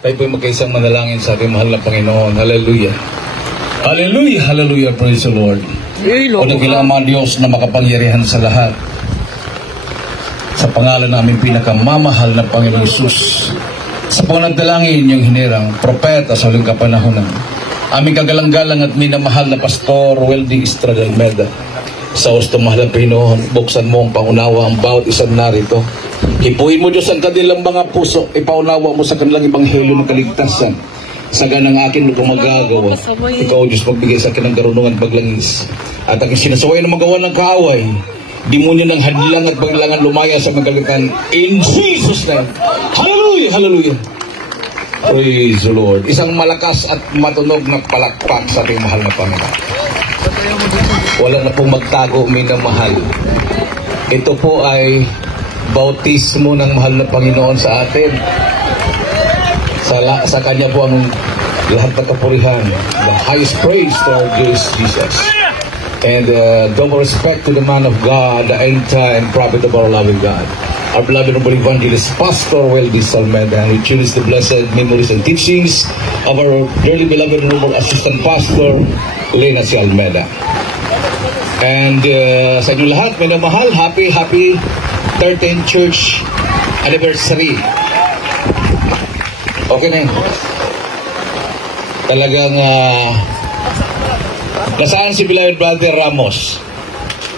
Tayo po'y magkaisang manalangin sa ating mahal na Panginoon. Hallelujah. Hallelujah, hallelujah, praise the Lord. O nagilang mga Diyos na makapangyarihan sa lahat. Sa pangalan namin pinakamamahal na Panginoon Jesus. Sa panganagdalangin niyong hinirang propeta sa huling kapanahonan. Aming kagalang-galang at minamahal na Pastor Weldy Estrada Almeida. Sa gusto mahal na Panginoon, buksan mo ang pangunawa ang bawat isang narito. Hipuin mo Diyos ang kanilang mga puso. Ipaunawa mo sa kanilang ebanghelyo ng kaligtasan. Saganang akin kung magagawa. Ikaw Diyos magbigay sa akin ng karunungan at paglangis. At ang sinasaway na magawa ng kaaway, demonyo ng hadlang at paglangan lumaya sa magalitan. In Jesus' name. Hallelujah, hallelujah. Praise the Lord. Isang malakas at matunog na palakpak sa ating mahal na Panginoon. Wala na pong magtago, minamahal. Ito po ay bautismo ng mahal na Panginoon sa atin. Sa Kanya po ang lahat ng kapurihan. The highest praise to our dear Jesus. And double respect to the man of God, the end-time prophet of our loving God. Our beloved noble evangelist, Pastor Weldy Almeida, and we cherish the blessed memories and teachings of our dearly beloved noble assistant pastor, Lena C. Almeida. And sa inyo lahat, minamahal, happy 13th church anniversary. Okay na yun. Talagang nasaan si beloved brother Ramos?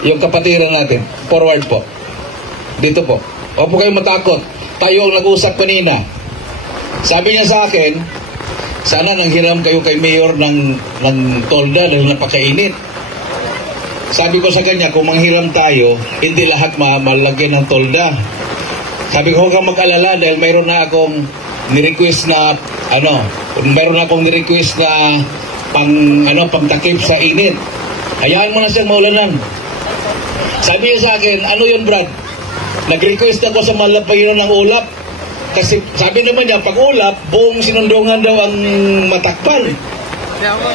Yung kapatiran natin. Forward po. Dito po. Huwag po kayong matakot. Tayo ang nag-usap kanina. Sabi niya sa akin, sana nanghiram kayo kay Mayor ng tolda dahil napakainit. Sabi ko sa kanya, kung manghiram tayo, hindi lahat malagyan ng tolda. Sabi ko, huwag kang mag-alala dahil mayroon na akong ni-request na, mayroon na akong ni-request na pangtakip sa init. Hayaan mo na siyang maulanan. Sabi niya sa akin, ano yun Brad? Nag-request ako sa malapayinan ng ulap. Kasi sabi naman niya, pag ulap, buong sinundungan daw ang matakpan.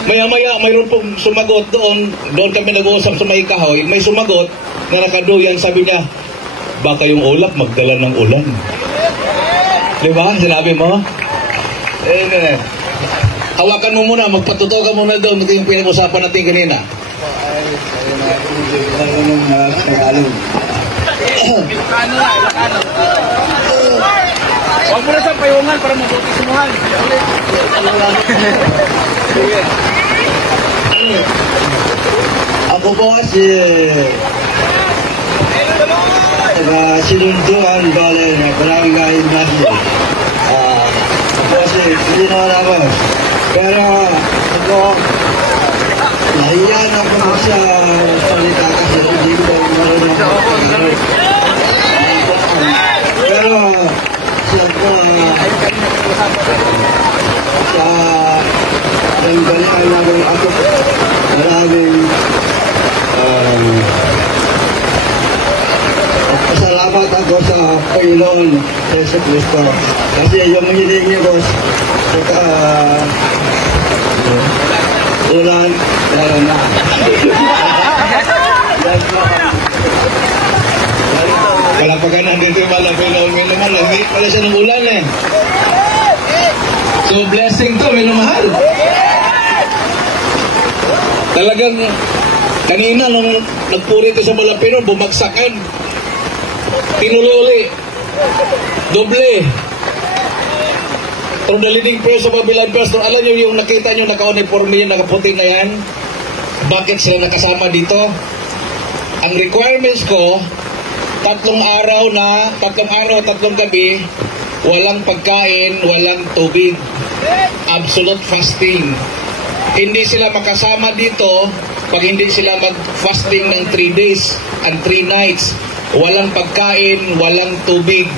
Maya-maya, mayroon pong sumagot doon kami nag-uusap sa may kahoy, may sumagot na nakaduyan, sabi niya, baka yung ulap magdala ng ulan. Diba? Sinabi mo? Hawakan mo muna, magpatutukan mo na doon, ito yung pinag-usapan natin kanina. Huwag mo na sa payungan para mabuti sumuhan. Ako po kasi sinunduan bale na barangay Ignacio. Ako kasi hindi naman ako. Pero ako nahiyan ako sa salita kasi hindi ko marunong. Pero sa balikan namin ako maraming pasalamat ako sa Panginoon Jesus Cristo kasi yung hiningi ko sa ulan meron na. Kalapagan natin ito yung Panginoon, may naman, hindi pala siya ng ulan eh. So blessing to, may namahal. Talagang kanina nung nagpuri ito sa Malapino, bumagsakan. Tinuloy uli. Doble. From the leading prayer sa Babilan Pastor, alam nyo yung nakita nyo naka-uniforme yung nakaputi na yan? Bakit sila nakasama dito? Ang requirements ko, tatlong araw, tatlong gabi, walang pagkain, walang tubig. Absolute fasting. Hindi sila makasama dito pag hindi sila mag-fasting ng 3 days and 3 nights. Walang pagkain, walang tubig.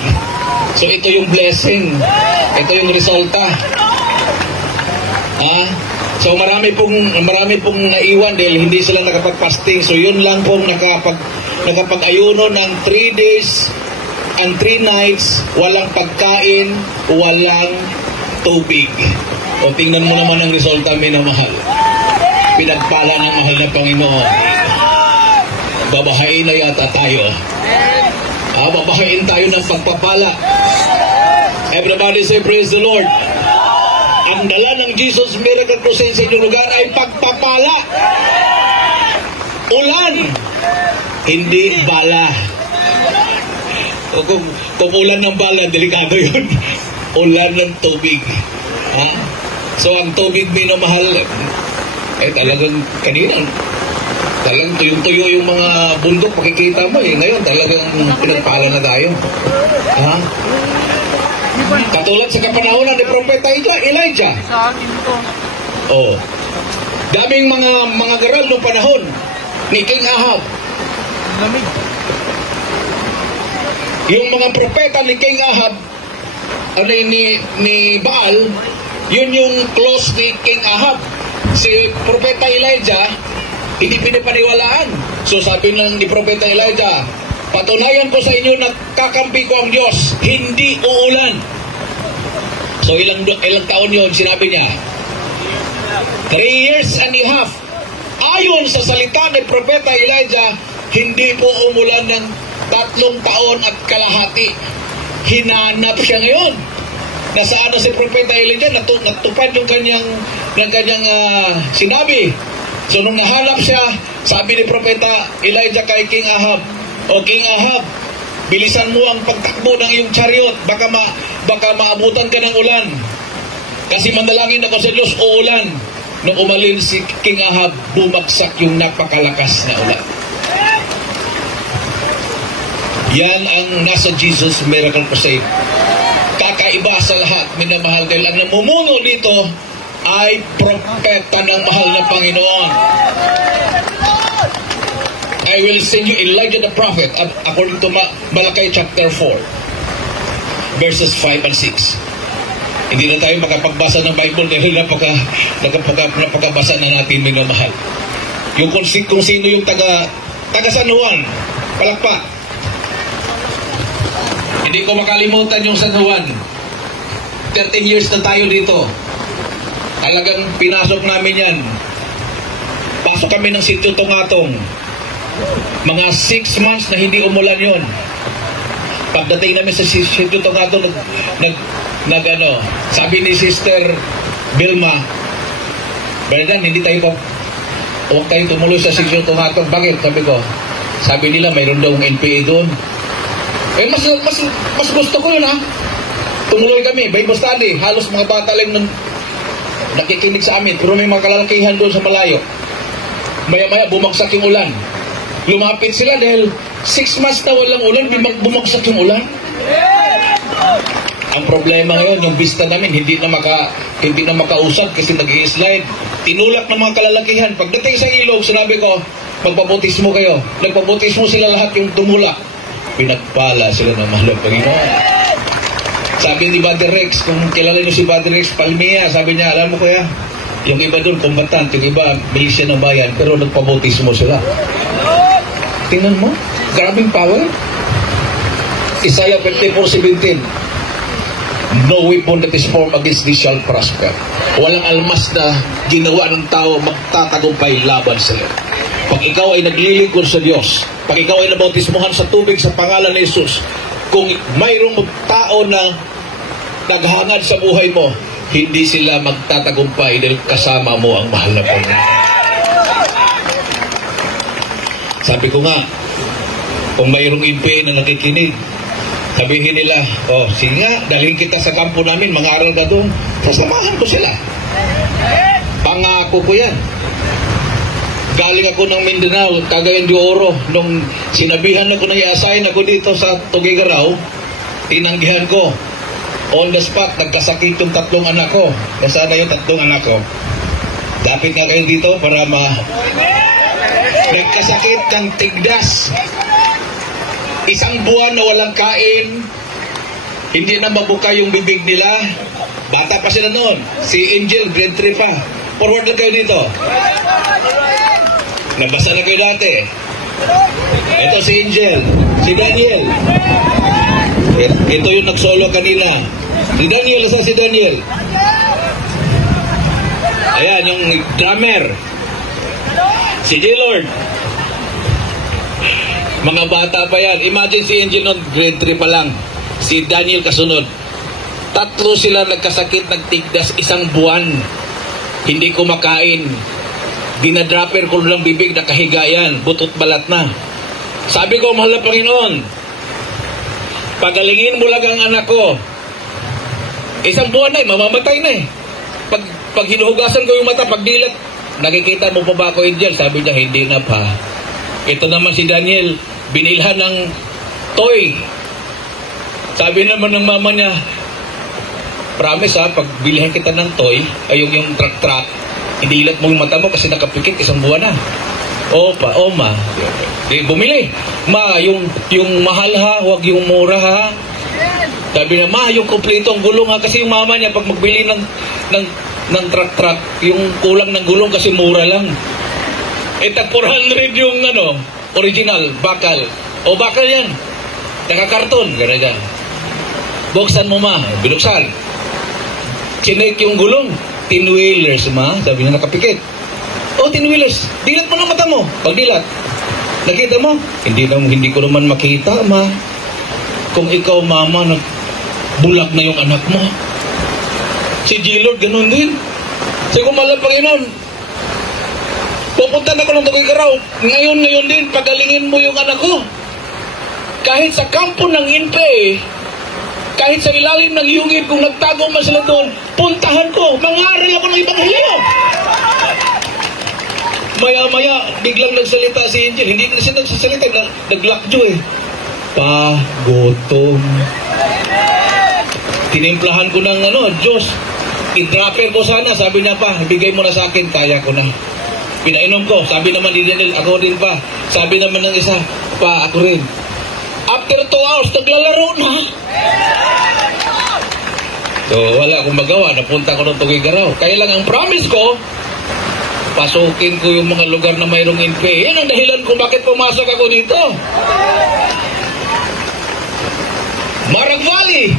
So ito yung blessing. Ito yung resulta. So marami pong naiwan dahil hindi sila nakapag-fasting. So yun lang pong nakapag-ayuno ng 3 days and 3 nights, walang pagkain, walang tubig. O tingnan mo naman ang resulta, minamahal. Pinagpala ng mahal na Panginoon. Babahain na yata tayo. Babahain tayo ng pagpapala. Everybody say praise the Lord. Ang dala ng Jesus Miracle Crusade sa inyong lugar ay pagpapala. Ulan, hindi bala. O kung ulan ng bala, delikado yun. Ulan ng tubig. Ha? So ang tubig minamahal, talagang kanina, talagang tuyong-tuyo yung mga bundok, makikita mo Ngayon talagang pinagpala na tayo. Ha? Katulad sa kapanahonan ni Propeta Elijah. Sa akin to. Oh. Daming mga garal noong panahon ni King Ahab. Lamig. Yung mga propeta ni King Ahab, ni Baal, yun yung close ni King Ahab. Si Propeta Elijah, hindi pinipaniwalaan. So sabi ni Propeta Elijah, patunayan ko sa inyo na kakampi ko ang Diyos, hindi uulan. So ilang taon yun, sinabi niya? 3 years and a half. Ayon sa salita ni Propeta Elijah, hindi po umulan ng 3 taon at kalahati. Hinanap siya ngayon. Nasaan na si Propeta Elijah? Natupad yung kanyang sinabi. So nung nahanap siya, sabi ni Propeta Elijah kay King Ahab, O King Ahab, bilisan mo ang pagtakbo ng iyong chariot, baka maabutan ka ng ulan. Kasi mandalangin ako sa Diyos, uulan. Nung umalin si King Ahab, bumagsak yung napakalakas na ulan. Yan ang nasa Jesus Miracle Crusade. Kakaiba sa lahat, minamahal, dahil ang namumuno dito ay propeta ng mahal na Panginoon. I will send you Elijah the prophet, according to Malachi chapter 4, verses 5 and 6. Hindi na tayo makapagbasa ng Bible dahil napakabasa na natin, minamahal. Yung kung sino yung taga San Juan, palakpak. Hindi ko makalimutan yung San Juan. 13 years na tayo dito. Talagang pinasok namin yan. Pasok kami ng Sitio Tungatong. Mga 6 months na hindi umulan yon. Pagdating namin sa Sitio Tungatong, sabi ni Sister Vilma, Bernardan, huwag tayo tumuloy sa Sitio Tungatong. Bakit? Sabi nila mayroon daw NPA doon. Mas gusto ko yun, ha? Tumuloy kami, Bible study. Halos mga bata lang nakikinig sa amin, pero may mga kalalakihan doon sa malayo. Maya-maya bumagsak yung ulan. Lumapit sila dahil 6 months na walang ulan, bumagsak yung ulan. Ang problema ngayon, yung vista namin hindi na makausap kasi nag-i-slide. Tinulak ng mga kalalakihan. Pagdating sa ilog, sinabi ko, magpabutismo kayo. Nagpabutismo sila lahat yung tumulak. Pinagpala sila ng mahal ng Panginoon. Sabi ni Brother Rex, kung kilala niyo si Brother Rex Palmia, sabi niya, alam mo kuya, yung iba doon, combatant, yung iba, milisya ng bayan, pero nagpabutismo sila. Tingnan mo, grabing power. Isaiah 54:17, no weapon that is formed against thee shall prosper. Walang almas na ginawa ng tao magtatagumpay laban sa iyo. Pag ikaw ay naglilingkod sa Diyos, pag ikaw ay nabautismuhan sa tubig sa pangalan ni Jesus, kung mayroong tao na naghangad sa buhay mo, hindi sila magtatagumpay dahil kasama mo ang mahal na Panginoon. Sabi ko nga, kung mayroong NPA na nakikinig, sabihin nila, sige nga, dalhin kita sa kampo namin, mangaral ka doon, sasamahan ko sila. Pangako ko yan. Galing ako ng Mindanao, Cagayan de Oro, nung sinabihan ako na i-assign ako dito sa Tugigaraw, tinanggihan ko. On the spot, nagkasakit yung 3 anak ko. Nasaan na yung 3 anak ko? Dapat nga kayo dito para nagkasakit ng tigdas. 1 buwan na walang kain, hindi na mabuka yung bibig nila. Bata pa sila noon. Si Angel, grade 3 pa. Forward na kayo dito. Nabasa na kayo dati. Ito si Angel, si Daniel. Ito yung nagsolo kanina. Si Daniel, asa si Daniel? Ayan, yung drummer. Si J-Lord. Mga bata pa yan. Imagine si Angel noon, grade 3 pa lang. Si Daniel kasunod. Tatlo sila nagkasakit, nagtigdas 1 buwan. Hindi kumakain. Dinadropper ko ng bibig, nakahigayan, butot balat na. Sabi ko, mahal na Panginoon, pagalingin mo lang ang anak ko. 1 buwan na mamamatay na Pag hinuhugasan ko yung mata, pagdilat, nakikita mo pa ba ako, Angel? Sabi niya, hindi na pa. Ito naman si Daniel, binilhan ng toy. Sabi naman ng mama niya, promise pag bilhin kita ng toy, ay yung truck, idilat mo yung mata mo kasi nakapikit 1 buwan na. Opa, ma. Bumili. Ma, yung mahal huwag yung mura Sabi niya, ma, yung kompletong gulong kasi yung mama niya pag magbili ng truck, yung kulang ng gulong kasi mura lang. Tag 400 yung original, bakal. O bakal yan. Nakakarton, gano'n. Buksan mo ma, binuksan. Chinek yung gulong, 10 wheelers ma, sabi niya nakapikit. 10 wheelers, dilat mo ng mata mo. Pag dilat, nakita mo? Hindi ko naman makita ma. Kung ikaw mama, bulag na yung anak mo. Si G-Lord, ganun din. Sabi ko, mahal na Panginoon, pupunta na ko ng Tuguegarao. Ngayon din, pagalingin mo yung anak ko. Kahit sa kampo ng INPE, kahit sa ilalim ng yungib, kung nagtago man sila doon, puntahan ko, mangaral ako ng Ebanghelyo. Maya-maya, biglang nagsalita si Angel. Hindi kasi nagsasalita, naglakjo Pagutom. Tinimplahan ko ng Diyos. I-dropper ko sana, sabi niya pa, bigay mo na sa akin, kaya ko na. Pinainom ko, sabi naman ni Daniel, ako din pa. Sabi naman ng isa, pa, ako rin. After 2 hours, naglalaro na. So, wala akong magawa. Napunta ko ng Tuguegarao. Kaya lang ang promise ko, pasukin ko yung mga lugar na mayroong INPE. Yan ang dahilan kung bakit pumasok ako dito. Marag Valley,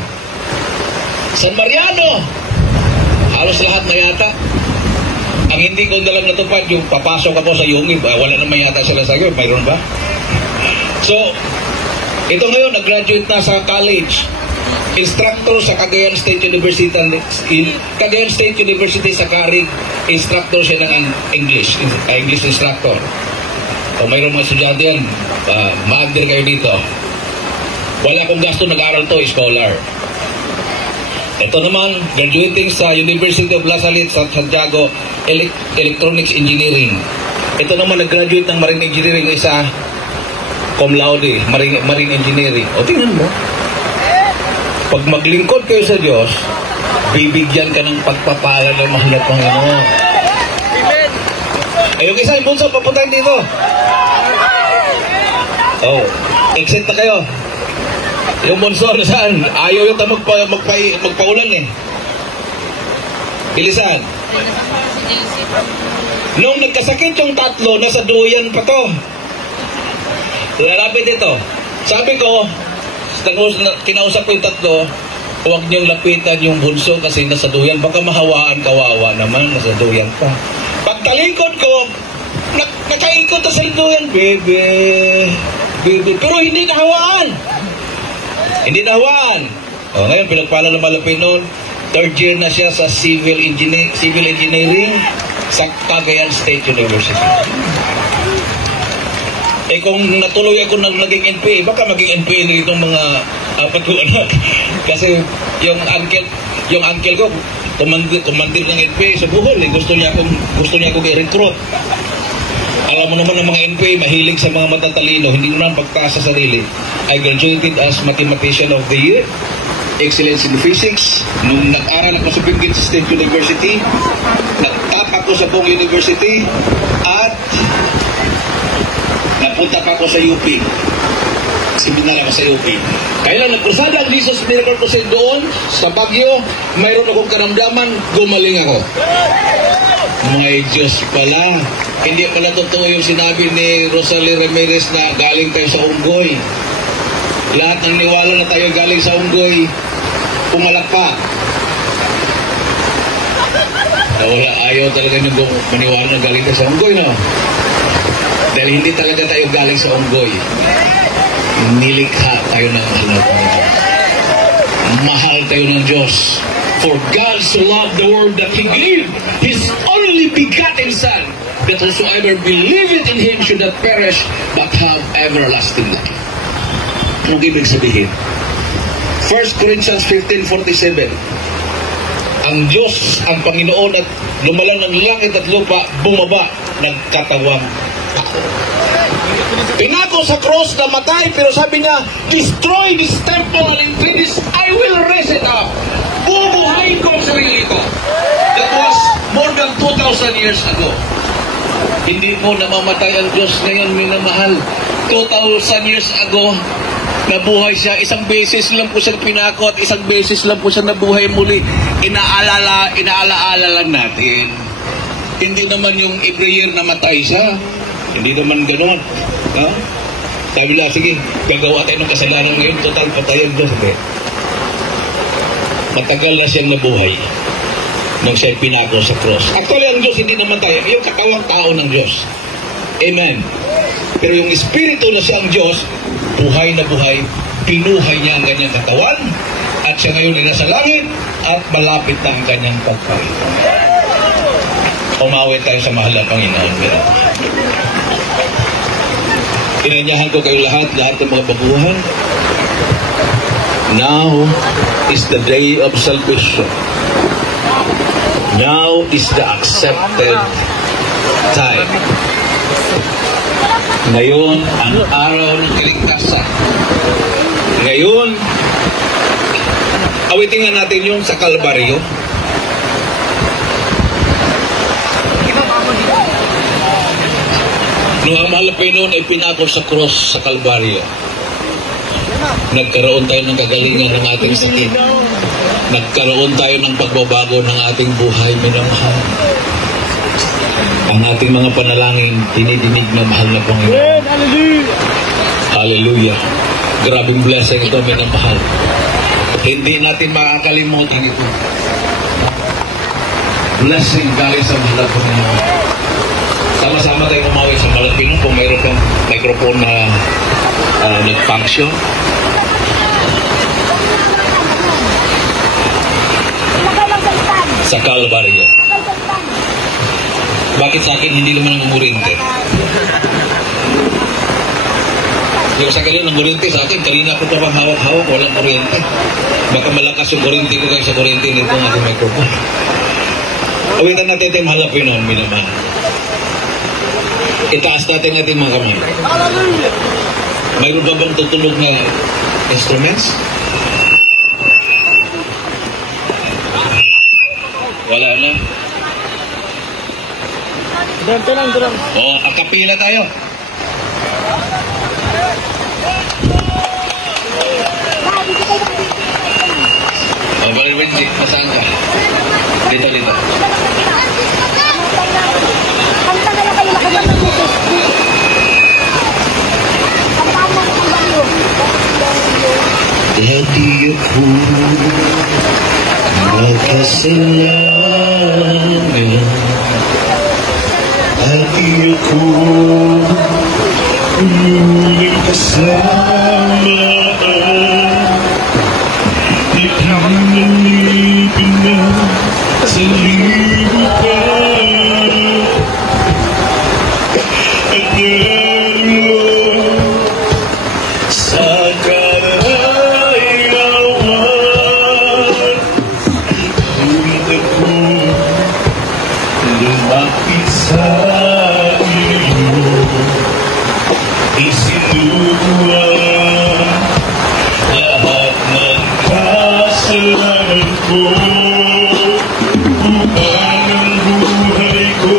San Mariano, halos lahat na yata. Ang hindi ko dalang natupad, yung papasok ako sa yungib, wala naman yata sila sa iyo, mayroon ba? So, ito ngayon, nag-graduate na sa college. Instructor sa Cagayan State University sa Carig. Instructor siya ng English instructor. O mayroong mga estudyante yan, ma-under kayo dito. Wala akong gasto, nag-aral to, scholar. Ito naman, graduating sa University of La Salle sa Santiago, Electronics Engineering. Ito naman, nag-graduate ng Marine Engineering, isa cum laude, Marine Engineering. O tingnan mo, pag maglingkod kayo sa Diyos, bibigyan ka ng pagpapala ng mahal na Panginoon. Yung isa, yung bunso, papuntahin dito. Exit na kayo. Yung bunso, saan? Ayaw yung magpaulan Bilisan. Nung nagkasakit yung tatlo, nasa duyan pa to. Lalapit ito. Sabi ko, kinausap ko yung tatlo, huwag niyong lapitan yung bunso kasi nasa duyan. Baka mahawaan, kawawa naman, nasa duyan pa. Pagtalikod ko, nakaikot na sa duyan, bebe. Pero hindi nahawaan. Ngayon, pinagpala na malapit noon. 3rd year na siya sa civil engineering sa Cagayan State University. Kung natuloy ako naging NPA, baka maging NPA na itong mga apat ko anak. Kasi yung uncle ko, kumandir ng NPA sa Bohol. Gusto niya akong i-recruit. Alam mo naman ng mga NPA, mahilig sa mga matatalino, hindi naman pagtaas sa sarili. I graduated as Mathematician of the Year, Excellence in Physics. Nung nag-aral ako sa Benguet State University, nag-top ako sa Bong University, at napunta pa ako sa UP. Seminar ako sa UP. Kaya lang, nagkrusada ang Jesus Miracle Crusade doon, sa Baguio, mayroon akong karamdaman, gumaling ako. Mga Diyos pala. Hindi pala totoo yung sinabi ni Rosalie Ramirez na galing tayo sa Unggoy. Lahat ng niwala na tayo galing sa Unggoy, pumalakpak. Ayaw talaga nyo maniwala na galing tayo sa Unggoy, no? Dahil hindi talaga tayo galing sa Unggoy. Nilikha tayo ng mahal tayo ng Diyos. For God so loved the world that He gave His only begotten Son, that whosoever believeth in Him should not perish, but have everlasting life. Anong ibig sabihin? 1 Corinthians 15:47. Ang Diyos, ang Panginoon at lumalang ng langit at lupa, bumaba, nagkatawang ako. Pinako sa cross na matay, pero sabi niya, destroy this temple and in 3 days I will raise it up. Bubuhayin ko ang sarili ko. That was more than 2,000 years ago. Hindi po namamatay ang Diyos ngayon, minamahal. 2,000 years ago, nabuhay siya. Isang beses lang po siya pinako at isang beses lang po siya nabuhay muli. Inaalaala lang natin. Hindi naman yung every year namatay siya. Hindi naman gano'n. Ha? Sabi lang, sige, gagawa tayo ng kasalanan ngayon, total patay ang Diyos. Okay? Matagal na siyang nabuhay nung siya pinako sa cross. Actually, ang Diyos hindi naman tayo. Yung katawang tao ng Diyos. Amen. Pero yung Espiritu na siyang Diyos, buhay na buhay, pinuhay niya ang kanyang katawan, at siya ngayon ay nasa langit, at malapit na ang kanyang pagpapalito. Umawit tayo sa mahal na Panginoon. Inanyahan ko kayo lahat ng mga baguhan. Now is the day of salvation. Now is the accepted time. Ngayon, ang araw ng kaligtasan. Ngayon, awitin nga natin yung sa Kalbaryo. Nung ang mahal na Panginoon ay pinako sa cross sa Kalbaryo, nagkaroon tayo ng kagalingan ng ating sakit. Nagkaroon tayo ng pagbabago ng ating buhay, minamahal. Ang ating mga panalangin, tinidinig ng mahal na Panginoon. Hallelujah. Grabing blessing ito, minamahal. Hindi natin makakalimutan ito. Blessing galing sa mahal na Panginoon. Sama-sama tayo umawi sa Malapino kung mayroon kang microphone na nag-function. Sa Kalbaryo. Bakit sa akin hindi naman ang umurinte? Yung sa kanila ng kuryente, sa akin, kanina ako pa pang hawak-hawak, walang kuryente. Baka malakas yung kuryente ko kayo sa kuryente nito ng ating microphone. Awitan natin tayo mahalapin noon, minamahal. Itaas natin natin mga kamay. Mayroon ba bang tutulog na instruments? Wala na. Drum. O, akapila tayo. O, balik Wendy, masaan ka? Dito. Kanta na lang kayo nakaganda ng music. Kantaan mo ng Kalbaryo. Dati ako makasalanan, dati ako umuling kasamaan, itinalipin na sa libutan, at ngayon sa karayawan, ngunit ako lumapit sa iyo, isinuwan lahat ng kasalanan ko, upang ang buhay ko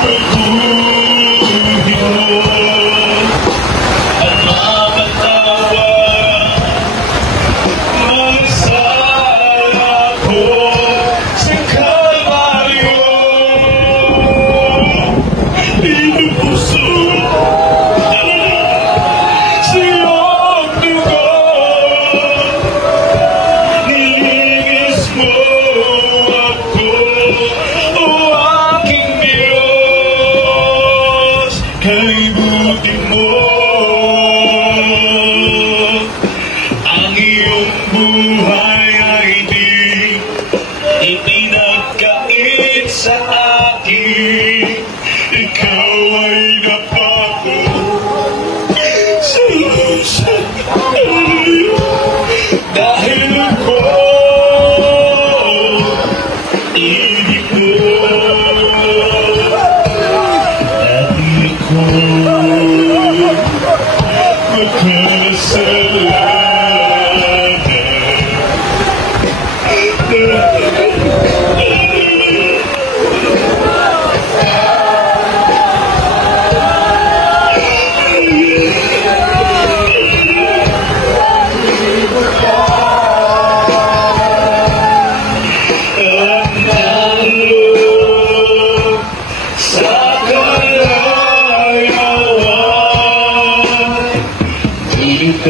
patuloy mo at mapatawa mga sala ko sa Kalbaryo.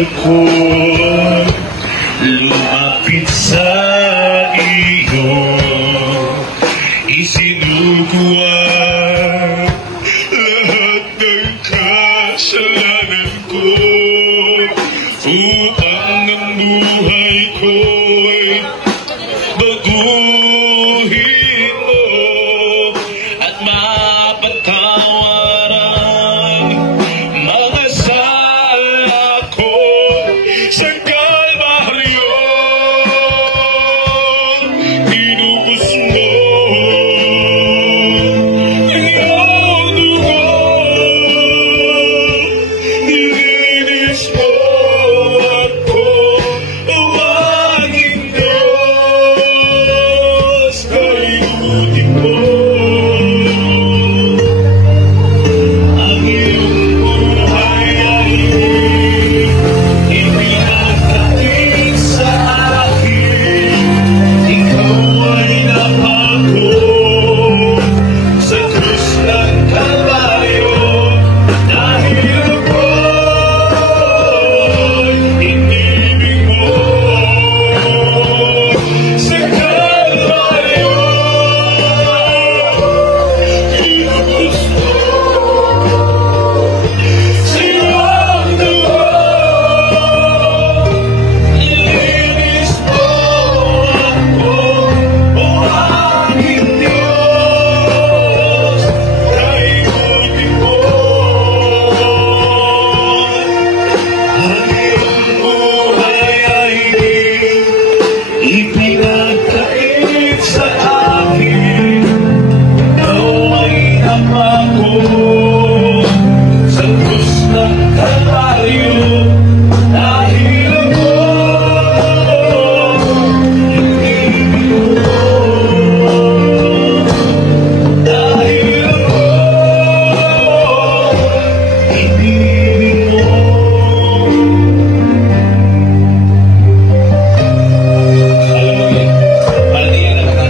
Ako lumapit sa iyo, isinukuan lahat ng kasalanan ko, upang ang buhay ko'y baguhin mo at mapatawaran mga sala ko sa Kalbaryo. Tinubos mo ang iyong dugo, nilinis mo ako, uwagin Diyos, kalimutin mo ang iyong buhay ay ipinagkakit sa akin. Ikaw ay napako sa krus ng Kalbaryo, dahil ako'y inibig mo sa Kalbaryo. Tinubos mo sa iyong dugo, nilinis mo ako, uwagin Diyos, kalimutin mo ang iyong buhay ay ipinagkait sa akin. Ikaw ay napako sa krus ng Kalbaryo, dahil inibig mo, dahil inibig mo.